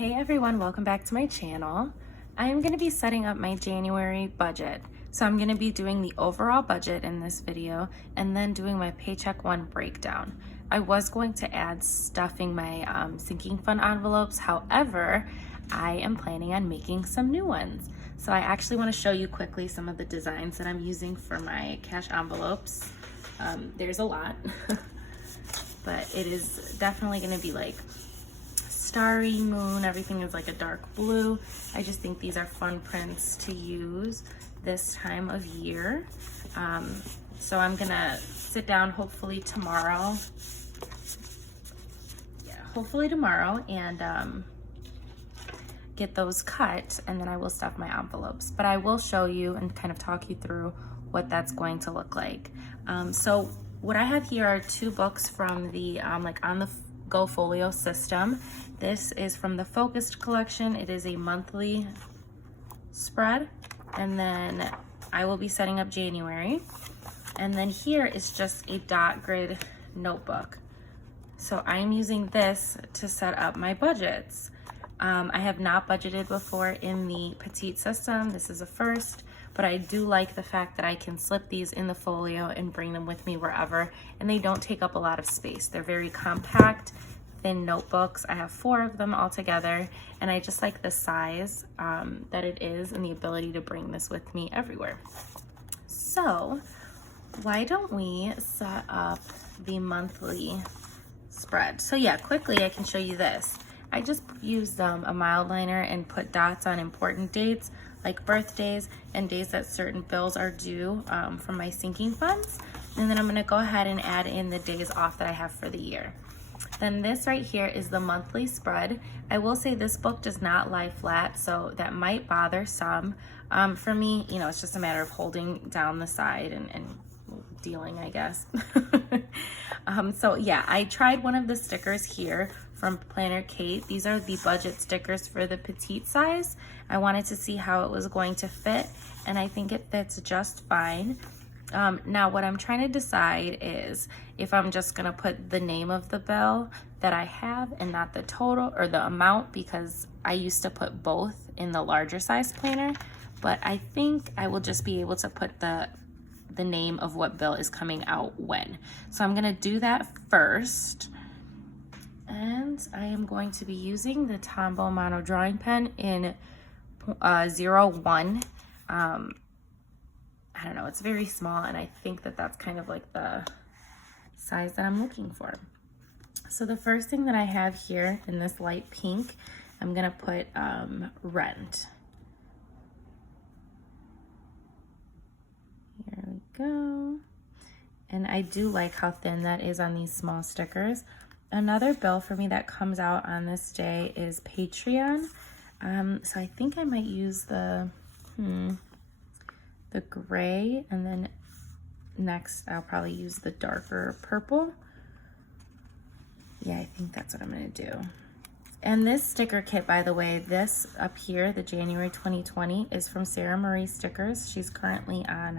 Hey everyone, welcome back to my channel. I'm going to be setting up my January budget. So I'm going to be doing the overall budget in this video and then doing my Paycheck 1 breakdown. I was going to add stuffing my sinking fund envelopes. However, I am planning on making some new ones. So I actually want to show you quickly some of the designs that I'm using for my cash envelopes. There's a lot, but it is definitely going to be like starry moon. Everything is like a dark blue. I just think these are fun prints to use this time of year. So I'm gonna sit down hopefully tomorrow. And get those cut, and then I will stuff my envelopes. But I will show you and kind of talk you through what that's going to look like. So what I have here are two books from the like on the Go Folio system. This is from the Focused collection. It is a monthly spread, and then I will be setting up January. And then here is just a dot grid notebook. So I'm using this to set up my budgets. I have not budgeted before in the Petite system. This is a first, but I do like the fact that I can slip these in the folio and bring them with me wherever, and they don't take up a lot of space. They're very compact, thin notebooks. I have 4 of them all together, and I just like the size that it is and the ability to bring this with me everywhere. So why don't we set up the monthly spread? So yeah, quickly I can show you this. I just used a mild liner and put dots on important dates like birthdays and days that certain bills are due from my sinking funds. And then I'm gonna go ahead and add in the days off that I have for the year. Then this right here is the monthly spread. I will say this book does not lie flat, so that might bother some. For me, you know, it's just a matter of holding down the side and dealing, I guess. So yeah, I tried one of the stickers here from Planner Kate. These are the budget stickers for the petite size. I wanted to see how it was going to fit, and I think it fits just fine. Now what I'm trying to decide is if I'm just gonna put the name of the bill that I have and not the total or the amount, because I used to put both in the larger size planner, but I think I will just be able to put the name of what bill is coming out when. So I'm gonna do that first. And I am going to be using the Tombow Mono drawing pen in 01. I don't know, it's very small, and I think that that's kind of like the size that I'm looking for. So the first thing that I have here in this light pink, I'm gonna put rent. Here we go. And I do like how thin that is on these small stickers. Another bill for me that comes out on this day is Patreon. So I think I might use the gray, and then next I'll probably use the darker purple. Yeah, I think that's what I'm gonna do. And this sticker kit, by the way, this up here, the January 2020, is from Sarah Marie Stickers. She's currently on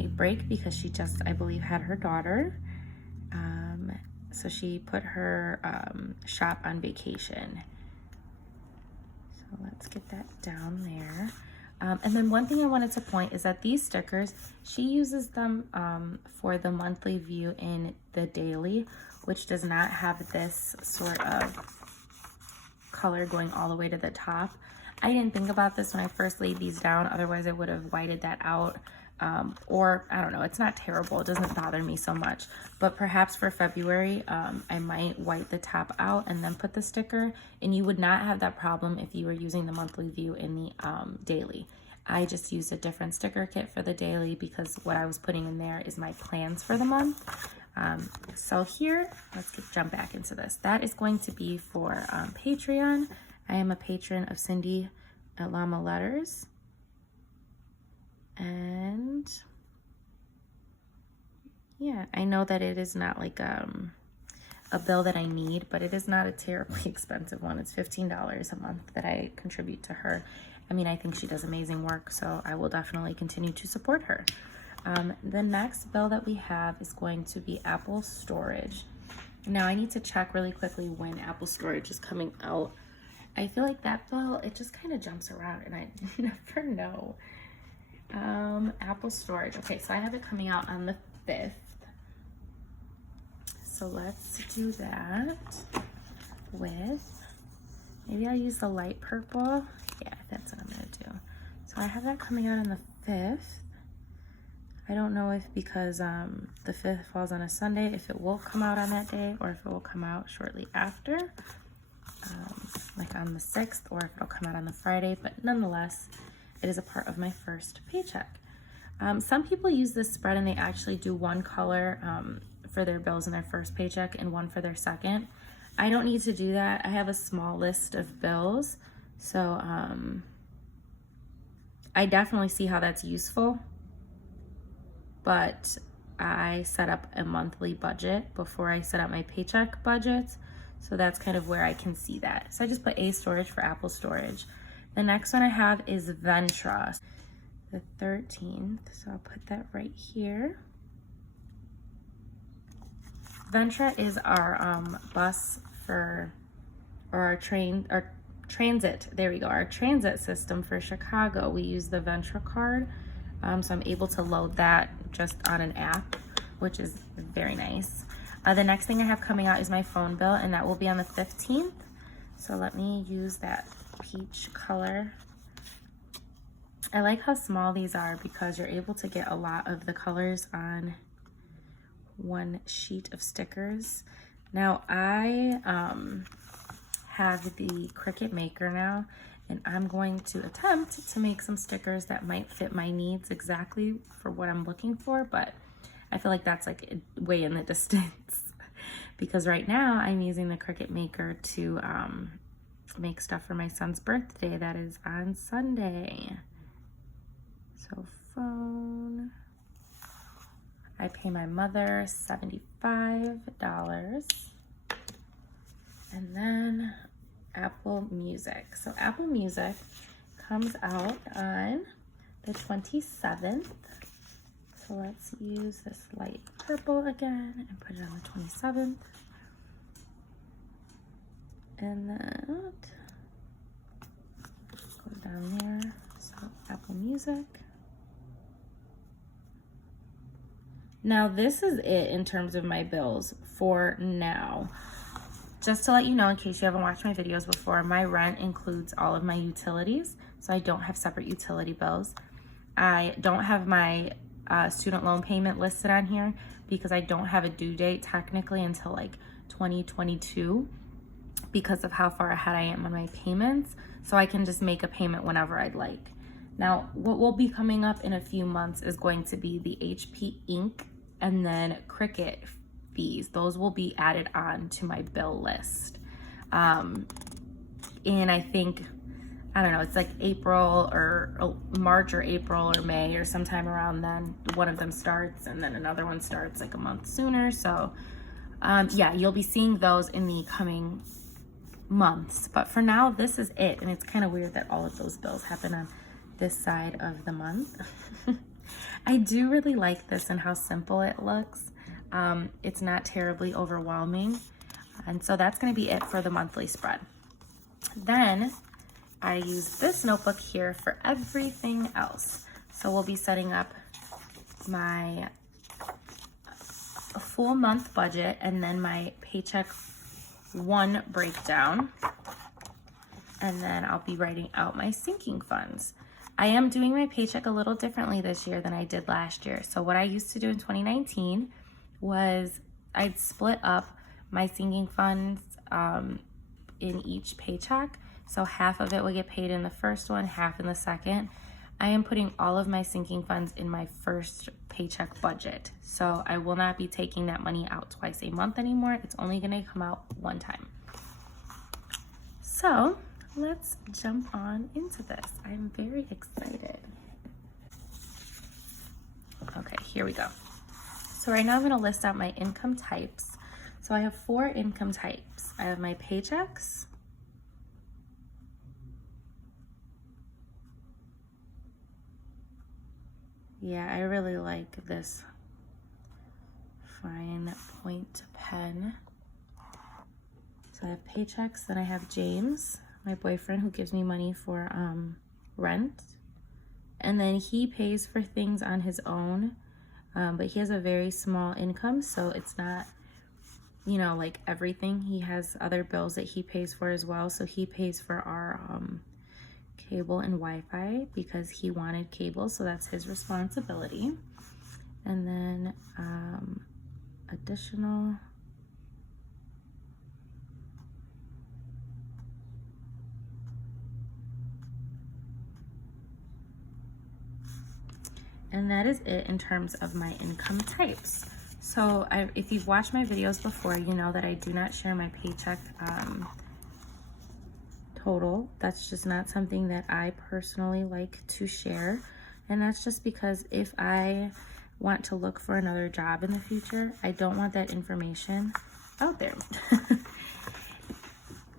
a break because she just, I believe, had her daughter. So she put her shop on vacation. So let's get that down there. And then one thing I wanted to point is that these stickers, she uses them for the monthly view in the daily, which does not have this sort of color going all the way to the top. I didn't think about this when I first laid these down, otherwise I would have whited that out. Or I don't know, it's not terrible, it doesn't bother me so much, but perhaps for February I might white the top out and then put the sticker, and you would not have that problem if you were using the monthly view in the daily. I just used a different sticker kit for the daily because what I was putting in there is my plans for the month. So here, let's jump back into this. That is going to be for Patreon. I am a patron of Cindy at Llama Letters. And yeah, I know that it is not like a bill that I need, but it is not a terribly expensive one. It's $15 a month that I contribute to her. I mean, I think she does amazing work, so I will definitely continue to support her. The next bill that we have is going to be Apple Storage. Now I need to check really quickly when Apple Storage is coming out. I feel like that bill, it just kind of jumps around and I never know. Apple storage. Okay, so I have it coming out on the 5th. So let's do that with, maybe I'll use the light purple. Yeah, that's what I'm gonna do. So I have that coming out on the 5th. I don't know if because the 5th falls on a Sunday, if it will come out on that day or if it will come out shortly after, like on the 6th, or if it'll come out on the Friday, but nonetheless, it is a part of my first paycheck. Some people use this spread and they actually do one color for their bills in their first paycheck and one for their second. I don't need to do that. I have a small list of bills, so I definitely see how that's useful, but I set up a monthly budget before I set up my paycheck budgets, so that's kind of where I can see that. So I just put A storage for Apple storage. The next one I have is Ventra, the 13th, so I'll put that right here. Ventra is our bus for, or our train, our transit, there we go, our transit system for Chicago. We use the Ventra card, so I'm able to load that just on an app, which is very nice. The next thing I have coming out is my phone bill, and that will be on the 15th. So let me use that peach color. I like how small these are because you're able to get a lot of the colors on one sheet of stickers. Now I have the Cricut Maker now, and I'm going to attempt to make some stickers that might fit my needs exactly for what I'm looking for, but I feel like that's like way in the distance because right now I'm using the Cricut Maker to make stuff for my son's birthday that is on Sunday. So phone, I pay my mother $75, and then Apple Music. So Apple Music comes out on the 27th. So let's use this light purple again and put it on the 27th. And that goes down there. So Apple Music. Now this is it in terms of my bills for now. Just to let you know, in case you haven't watched my videos before, my rent includes all of my utilities, so I don't have separate utility bills. I don't have my student loan payment listed on here because I don't have a due date technically until like 2022 because of how far ahead I am on my payments, so I can just make a payment whenever I'd like. Now, what will be coming up in a few months is going to be the HP ink and then Cricut fees. Those will be added on to my bill list. And I think, I don't know, it's like April or March or April or May or sometime around then, one of them starts and then another one starts like a month sooner. So yeah, you'll be seeing those in the coming months. But for now, this is it. And it's kind of weird that all of those bills happen on this side of the month. I do really like this and how simple it looks. It's not terribly overwhelming. And so that's going to be it for the monthly spread. Then I use this notebook here for everything else. So we'll be setting up my full month budget and then my paycheck one breakdown. And then I'll be writing out my sinking funds. I am doing my paycheck a little differently this year than I did last year. So what I used to do in 2019 was I'd split up my sinking funds in each paycheck. So half of it would get paid in the first one, half in the second. I am putting all of my sinking funds in my first paycheck budget. So I will not be taking that money out twice a month anymore. It's only gonna come out one time. So let's jump on into this. I'm very excited. Okay, here we go. So right now I'm gonna list out my income types. So I have 4 income types. I have my paychecks, yeah, I really like this fine point pen. So I have paychecks, then I have James, my boyfriend, who gives me money for rent. And then he pays for things on his own, but he has a very small income, so it's not, you know, like everything. He has other bills that he pays for as well. So he pays for our cable and Wi-Fi because he wanted cable, so that's his responsibility. And then additional and that is it in terms of my income types. So if you've watched my videos before, you know that I do not share my paycheck total. That's just not something that I personally like to share. And that's just because if I want to look for another job in the future, I don't want that information out there.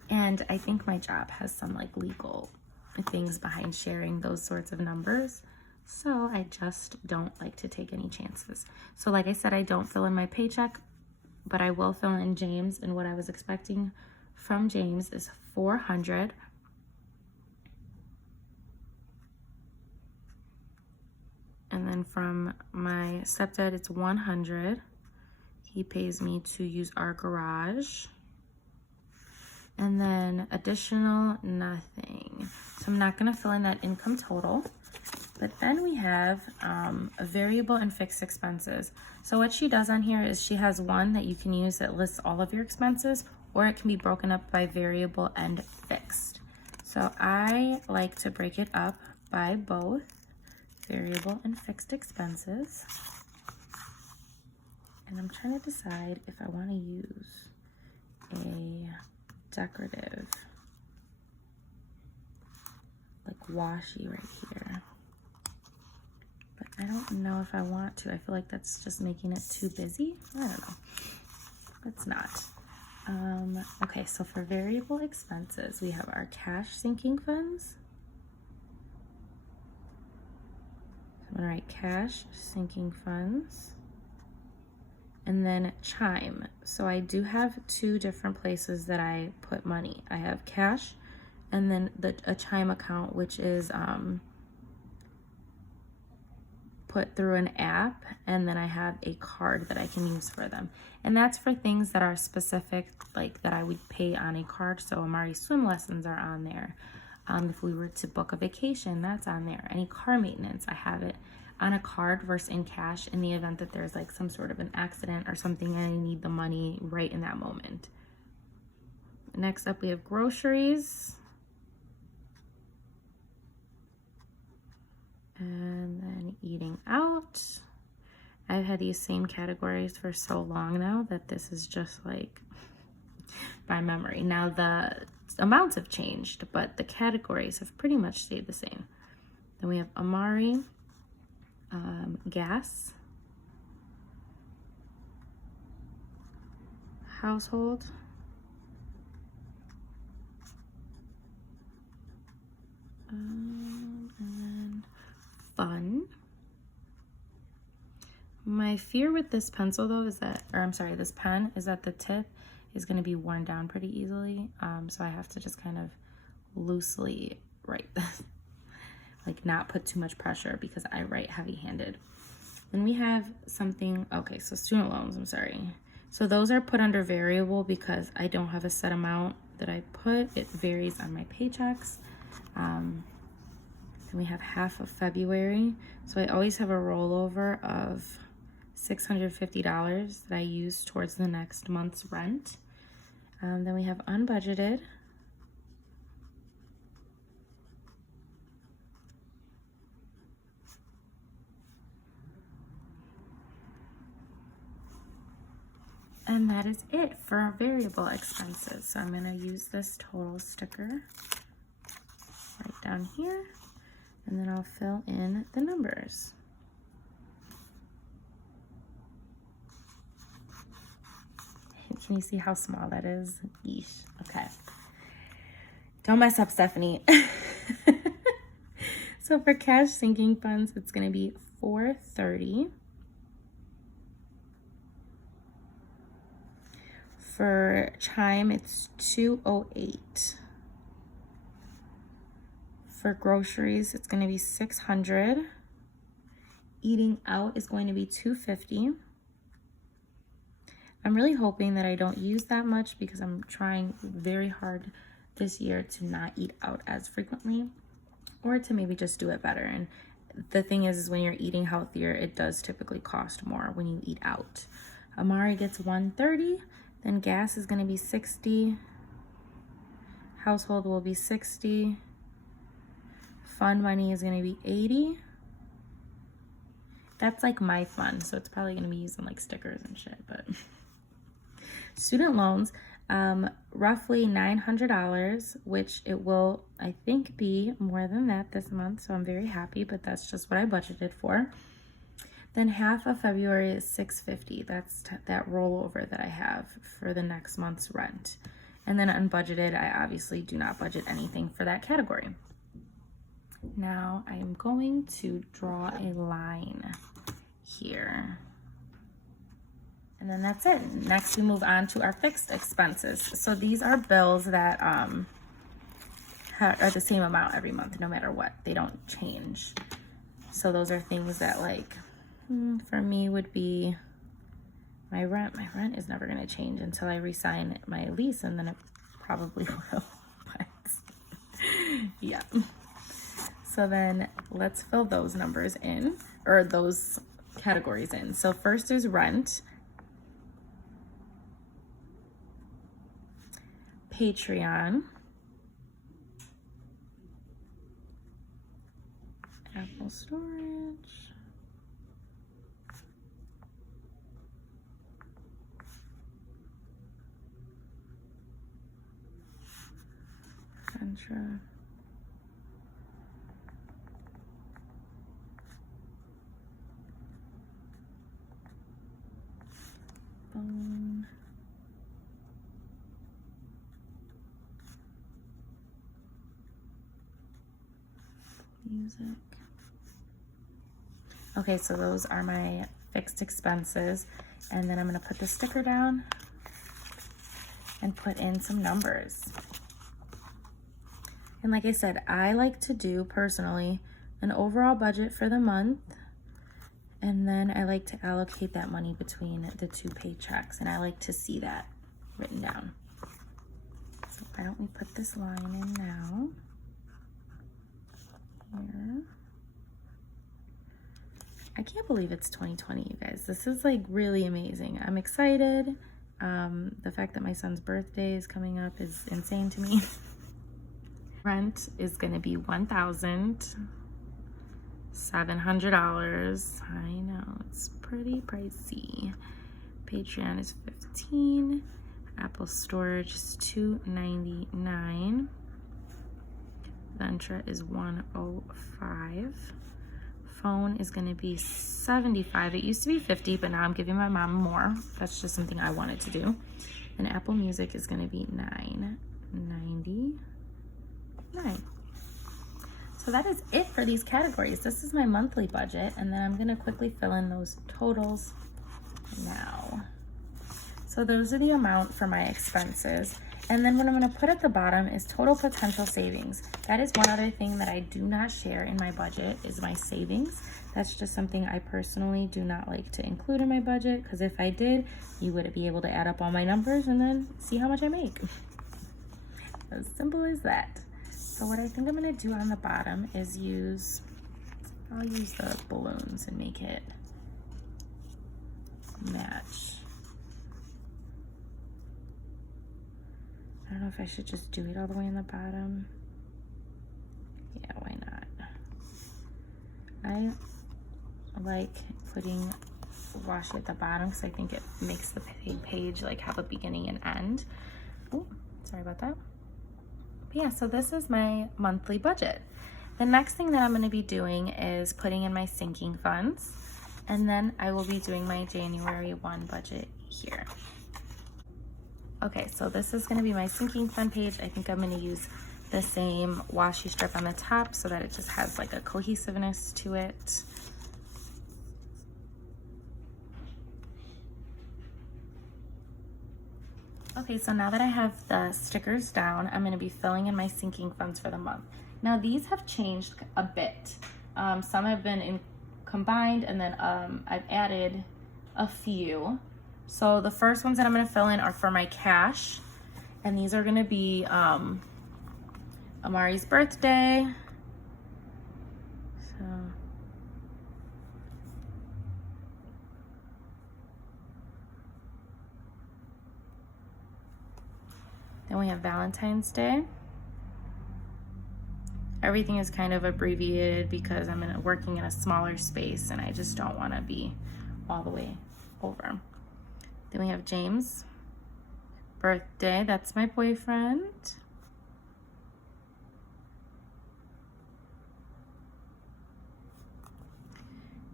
And I think my job has some like legal things behind sharing those sorts of numbers. So I just don't like to take any chances. So like I said, I don't fill in my paycheck, but I will fill in James, and what I was expecting from James is $400. And then from my stepdad, it's $100. He pays me to use our garage. And then additional, nothing. So I'm not gonna fill in that income total. But then we have a variable and fixed expenses. So what she does on here is she has one that you can use that lists all of your expenses, or it can be broken up by variable and fixed. So I like to break it up by both variable and fixed expenses. And I'm trying to decide if I want to use a decorative, like washi right here. But I don't know if I want to. I feel like that's just making it too busy. I don't know. It's not. Okay, so for variable expenses, we have our cash sinking funds. I'm gonna write cash sinking funds. And then chime. So I do have two different places that I put money. I have cash and then a chime account, which is put through an app, and then I have a card that I can use for them. And that's for things that are specific, like that I would pay on a card. So Amari swim lessons are on there. If we were to book a vacation, that's on there. Any car maintenance, I have it on a card versus in cash in the event that there's like some sort of an accident or something and I need the money right in that moment. Next up, we have groceries. And then eating out. I've had these same categories for so long now that this is just like by memory. Now the amounts have changed, but the categories have pretty much stayed the same. Then we have Amari, gas, household, and then fun. My fear with this pencil though is that, or I'm sorry, this pen is that the tip is going to be worn down pretty easily. So I have to just kind of loosely write this, like not put too much pressure because I write heavy-handed. Then we have something, okay, so student loans, I'm sorry. So those are put under variable because I don't have a set amount that I put. It varies on my paychecks. Then we have half of February. So I always have a rollover of $650 that I use towards the next month's rent. Then we have unbudgeted. And that is it for our variable expenses. So I'm going to use this total sticker right down here, and then I'll fill in the numbers. Can you see how small that is? Yeesh. Okay. Don't mess up, Stephanie. So for cash sinking funds, it's going to be $430. For chime, it's $208. For groceries, it's going to be $600. Eating out is going to be $250. I'm really hoping that I don't use that much because I'm trying very hard this year to not eat out as frequently, or to maybe just do it better. And the thing is when you're eating healthier, it does typically cost more when you eat out. Amari gets $130, then gas is going to be $60. Household will be $60. Fund money is going to be $80. That's like my fund, so it's probably going to be using like stickers and shit, but student loans, roughly $900, which it will, I think, be more than that this month, so I'm very happy, but that's just what I budgeted for. Then half of February is $650. That's that rollover that I have for the next month's rent. And then unbudgeted, I obviously do not budget anything for that category. Now I'm going to draw a line here. And then that's it. Next, we move on to our fixed expenses. So these are bills that are the same amount every month, no matter what. They don't change. So those are things that, like, for me would be my rent. My rent is never going to change until I re-sign my lease, and then it probably will. But yeah. So then let's fill those numbers in, or those categories in. So first is rent. Patreon, Apple storage, Contra, phone, music. Okay, so those are my fixed expenses, and then I'm going to put the sticker down and put in some numbers. And like I said, I like to do personally an overall budget for the month, and then I like to allocate that money between the two paychecks, and I like to see that written down. So why don't we put this line in now? Here. I can't believe it's 2020, you guys. This is like really amazing. I'm excited. The fact that my son's birthday is coming up is insane to me. Rent is going to be $1,700. I know, it's pretty pricey. Patreon is $15. Apple storage is $299. Ventra is $105. Phone is going to be $75. It used to be $50, but now I'm giving my mom more. That's just something I wanted to do. And Apple Music is going to be $9.99. So that is it for these categories. This is my monthly budget, and then I'm going to quickly fill in those totals now. So those are the amount for my expenses. And then what I'm going to put at the bottom is total potential savings. That is one other thing that I do not share in my budget is my savings. That's just something I personally do not like to include in my budget, because if I did, you would be able to add up all my numbers and then see how much I make. As simple as that. So what I think I'm going to do on the bottom is I'll use the balloons and make it match. I don't know if I should just do it all the way in the bottom. Yeah, why not? I like putting washi at the bottom because I think it makes the page like have a beginning and end. Oh, sorry about that. But yeah, so this is my monthly budget. The next thing that I'm going to be doing is putting in my sinking funds, and then I will be doing my January 1 budget here. Okay, so this is going to be my sinking fund page. I think I'm going to use the same washi strip on the top so that it just has like a cohesiveness to it. Okay, so now that I have the stickers down, I'm gonna be filling in my sinking funds for the month. Now these have changed a bit. Some have been combined, and then I've added a few. So the first ones that I'm gonna fill in are for my cash, and these are gonna be Amari's birthday. So then we have Valentine's Day. Everything is kind of abbreviated because I'm working in a smaller space and I just don't want to be all the way over. Then we have James' birthday. That's my boyfriend.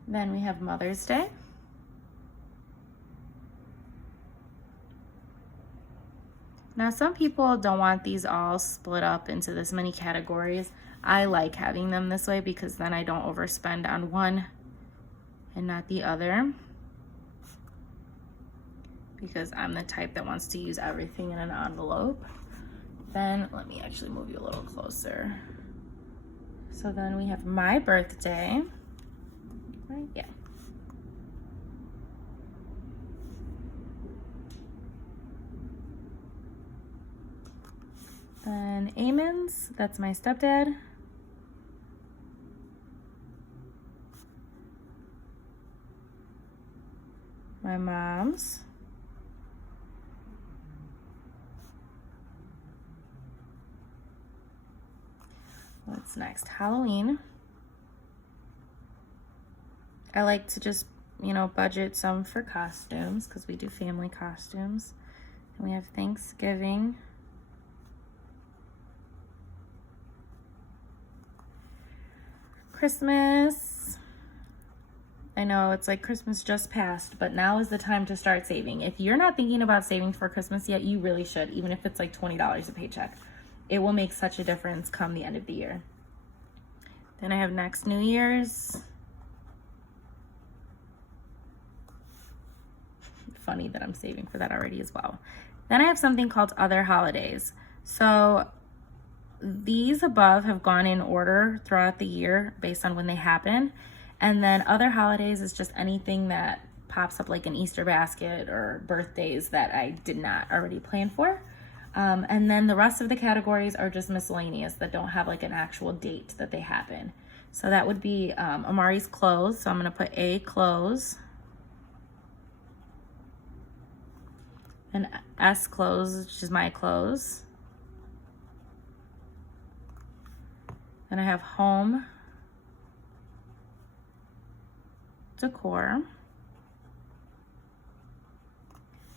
Then we have Mother's Day. Now, some people don't want these all split up into this many categories. I like having them this way because then I don't overspend on one and not the other. Because I'm the type that wants to use everything in an envelope. Then let me actually move you a little closer. So then we have my birthday. Right? Yeah. Then Eamon's, that's my stepdad. My mom's. What's next? Halloween. I like to just, budget some for costumes because we do family costumes. And we have Thanksgiving. Christmas. I know it's like Christmas just passed, but now is the time to start saving. If you're not thinking about saving for Christmas yet, you really should, even if it's like $20 a paycheck. It will make such a difference come the end of the year. Then I have next New Year's. Funny that I'm saving for that already as well. Then I have something called other holidays. So these above have gone in order throughout the year based on when they happen. And then other holidays is just anything that pops up, like an Easter basket or birthdays that I did not already plan for. And then the rest of the categories are just miscellaneous that don't have like an actual date that they happen. So that would be Amari's clothes. So I'm gonna put A, clothes. And S, clothes, which is my clothes. Then I have home, decor,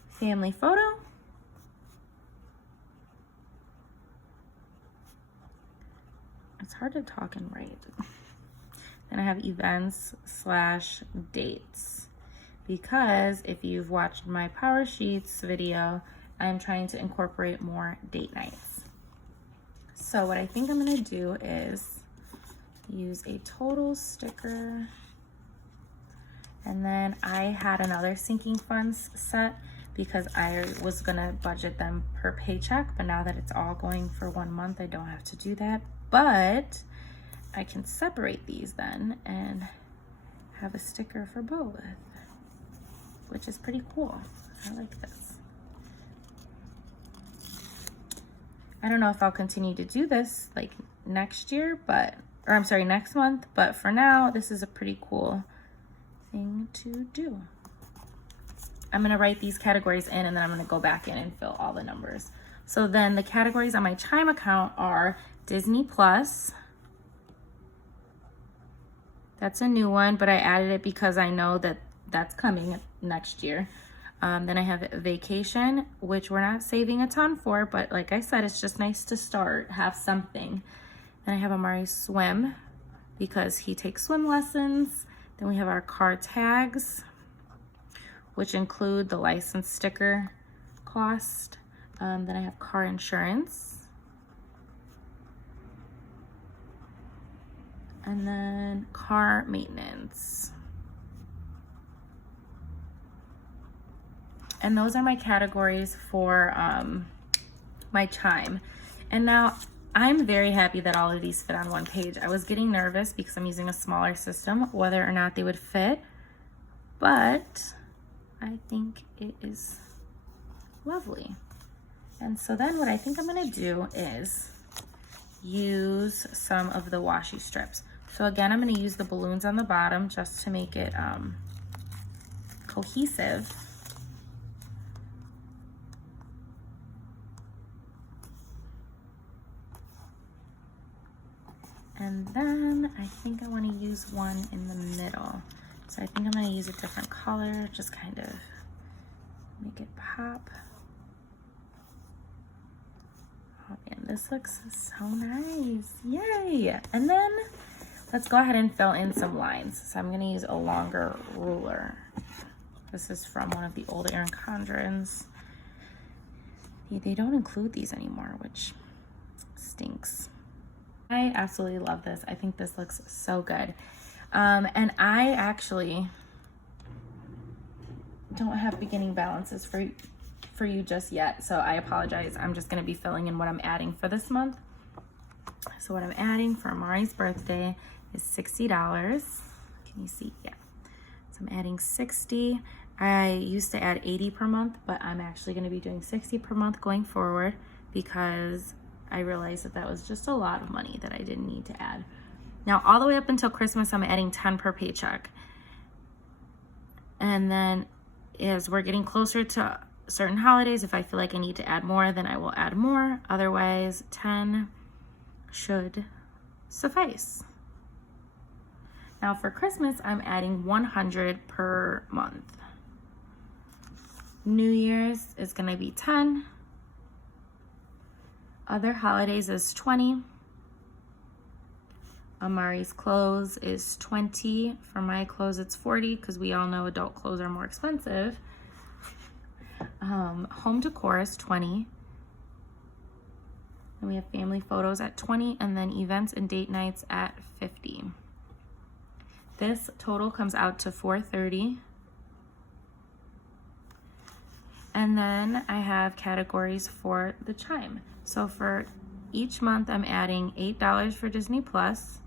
family photo, it's hard to talk and write. Then I have events / dates, because if you've watched my Power Sheets video, I'm trying to incorporate more date nights. So what I think I'm gonna do is use a total sticker. And then I had another sinking funds set because I was gonna budget them per paycheck, but now that it's all going for 1 month, I don't have to do that. But I can separate these then and have a sticker for both, which is pretty cool. I like this. I don't know if I'll continue to do this like next year, next month, but for now, this is a pretty cool thing to do. I'm gonna write these categories in and then I'm gonna go back in and fill all the numbers. So then the categories on my Chime account are Disney Plus. That's a new one, but I added it because I know that that's coming next year. Then I have vacation, which we're not saving a ton for, but like I said, it's just nice to start, have something. Then I have Amari swim because he takes swim lessons. Then we have our car tags, which include the license sticker cost. Then I have car insurance. And then car maintenance. And those are my categories for my chime. And now I'm very happy that all of these fit on one page. I was getting nervous because I'm using a smaller system, whether or not they would fit, but I think it is lovely. And so then what I think I'm gonna do is use some of the washi strips. So again, I'm gonna use the balloons on the bottom just to make it cohesive. And then I think I want to use one in the middle. So I think I'm going to use a different color, just kind of make it pop. Oh man, this looks so nice. Yay! And then let's go ahead and fill in some lines. So I'm going to use a longer ruler. This is from one of the old Erin Condrens. They don't include these anymore, which stinks. I absolutely love this. I think this looks so good. And I actually don't have beginning balances for you just yet, so I apologize. I'm just gonna be filling in what I'm adding for this month. So what I'm adding for Amari's birthday is $60. Can you see? Yeah. So I'm adding 60. I used to add 80 per month, but I'm actually gonna be doing 60 per month going forward because I realized that that was just a lot of money that I didn't need to add. Now, all the way up until Christmas, I'm adding 10 per paycheck. And then as we're getting closer to certain holidays, if I feel like I need to add more, then I will add more. Otherwise, 10 should suffice. Now for Christmas, I'm adding 100 per month. New Year's is gonna be 10. Other holidays is 20. Amari's clothes is 20. For my clothes, it's 40 because we all know adult clothes are more expensive. Home decor is 20. And we have family photos at 20, and then events and date nights at 50. This total comes out to $430. And then I have categories for the chime. So for each month, I'm adding $8 for Disney Plus.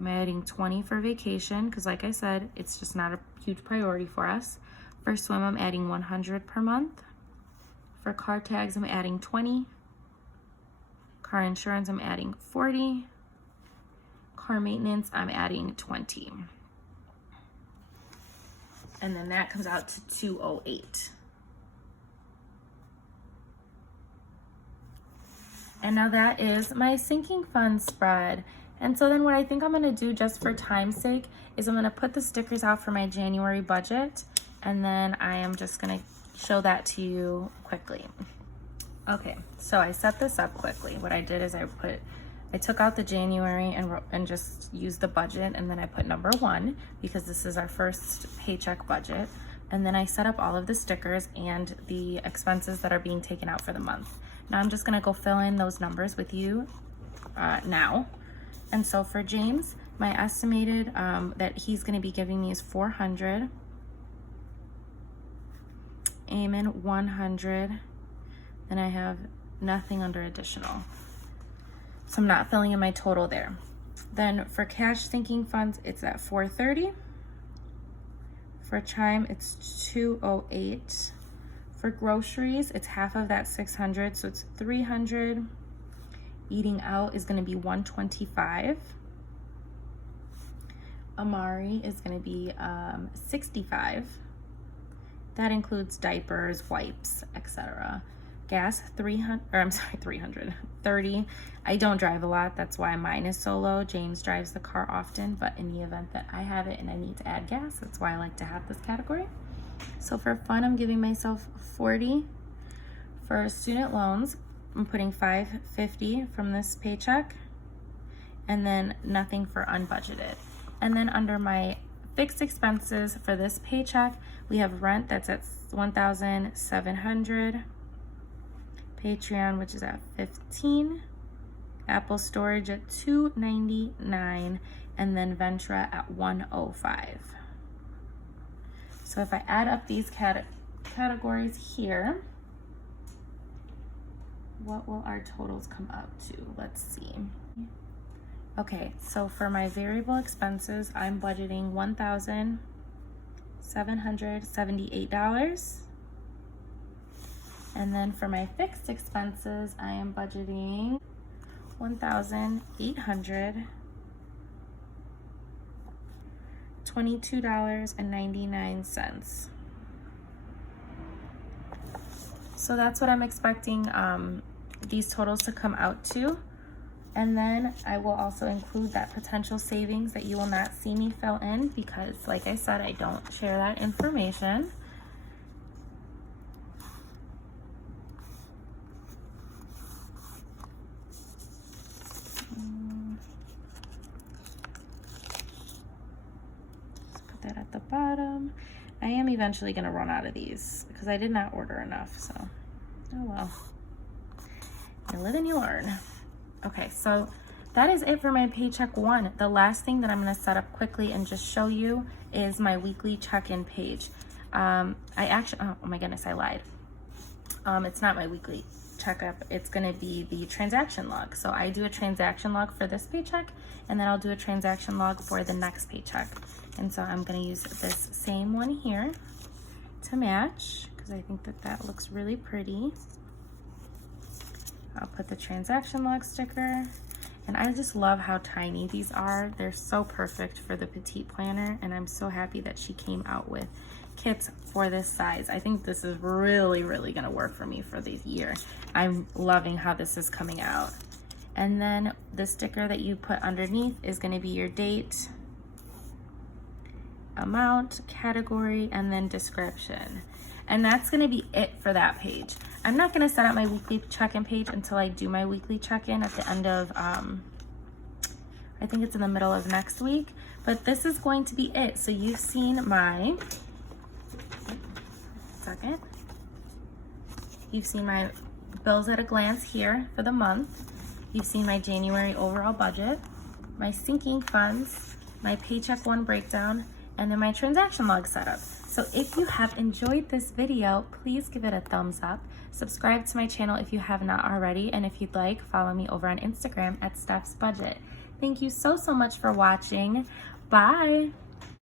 I'm adding 20 for vacation, because like I said, it's just not a huge priority for us. For swim, I'm adding 100 per month. For car tags, I'm adding 20. Car insurance, I'm adding 40. Car maintenance, I'm adding 20. And then that comes out to $208. And now that is my sinking fund spread. And so then what I think I'm gonna do just for time's sake is I'm gonna put the stickers out for my January budget, and then I am just gonna show that to you quickly. Okay, so I set this up quickly. What I did is I took out the January and just used the budget, and then I put number 1 because this is our first paycheck budget. And then I set up all of the stickers and the expenses that are being taken out for the month. Now I'm just gonna go fill in those numbers with you now. And so for James, my estimated that he's gonna be giving me is 400. Eamon, 100. Then I have nothing under additional. So I'm not filling in my total there. Then for cash sinking funds, it's at 430. For chime, it's 208. For groceries, it's half of that 600, so it's 300. Eating out is gonna be 125. Amari is gonna be 65. That includes diapers, wipes, etc. Gas, 330. I don't drive a lot, that's why mine is so low. James drives the car often, but in the event that I have it and I need to add gas, that's why I like to have this category. So for fun, I'm giving myself 40. For student loans, I'm putting $550 from this paycheck, and then nothing for unbudgeted. And then under my fixed expenses for this paycheck, we have rent that's at $1,700. Patreon, which is at $15, Apple storage at $299, and then Ventra at $105. So if I add up these categories here, what will our totals come up to? Let's see. Okay, so for my variable expenses, I'm budgeting $1,778. And then for my fixed expenses, I am budgeting $1,822.99. So that's what I'm expecting these totals to come out to. And then I will also include that potential savings that you will not see me fill in because, like I said, I don't share that information. Just put that at the bottom. I am eventually going to run out of these because I did not order enough, so oh well. You live and you learn. Okay, so that is it for my paycheck one. The last thing that I'm going to set up quickly and just show you is my weekly check-in page. I actually, oh my goodness, I lied. It's not my weekly checkup. It's going to be the transaction log. So I do a transaction log for this paycheck, and then I'll do a transaction log for the next paycheck. And so I'm going to use this same one here to match because I think that that looks really pretty. I'll put the transaction log sticker, and I just love how tiny these are. They're so perfect for the petite planner, and I'm so happy that she came out with kits for this size. I think this is really, really gonna work for me for the year. I'm loving how this is coming out. And then the sticker that you put underneath is gonna be your date, amount, category, and then description. And that's gonna be it for that page. I'm not gonna set up my weekly check-in page until I do my weekly check-in at the end of, I think it's in the middle of next week, but this is going to be it. So you've seen my, you've seen my bills at a glance here for the month. You've seen my January overall budget, my sinking funds, my paycheck one breakdown, and then my transaction log setup. So if you have enjoyed this video, please give it a thumbs up. Subscribe to my channel if you have not already, and if you'd like, follow me over on Instagram at Steph's Budget. Thank you so much for watching. Bye.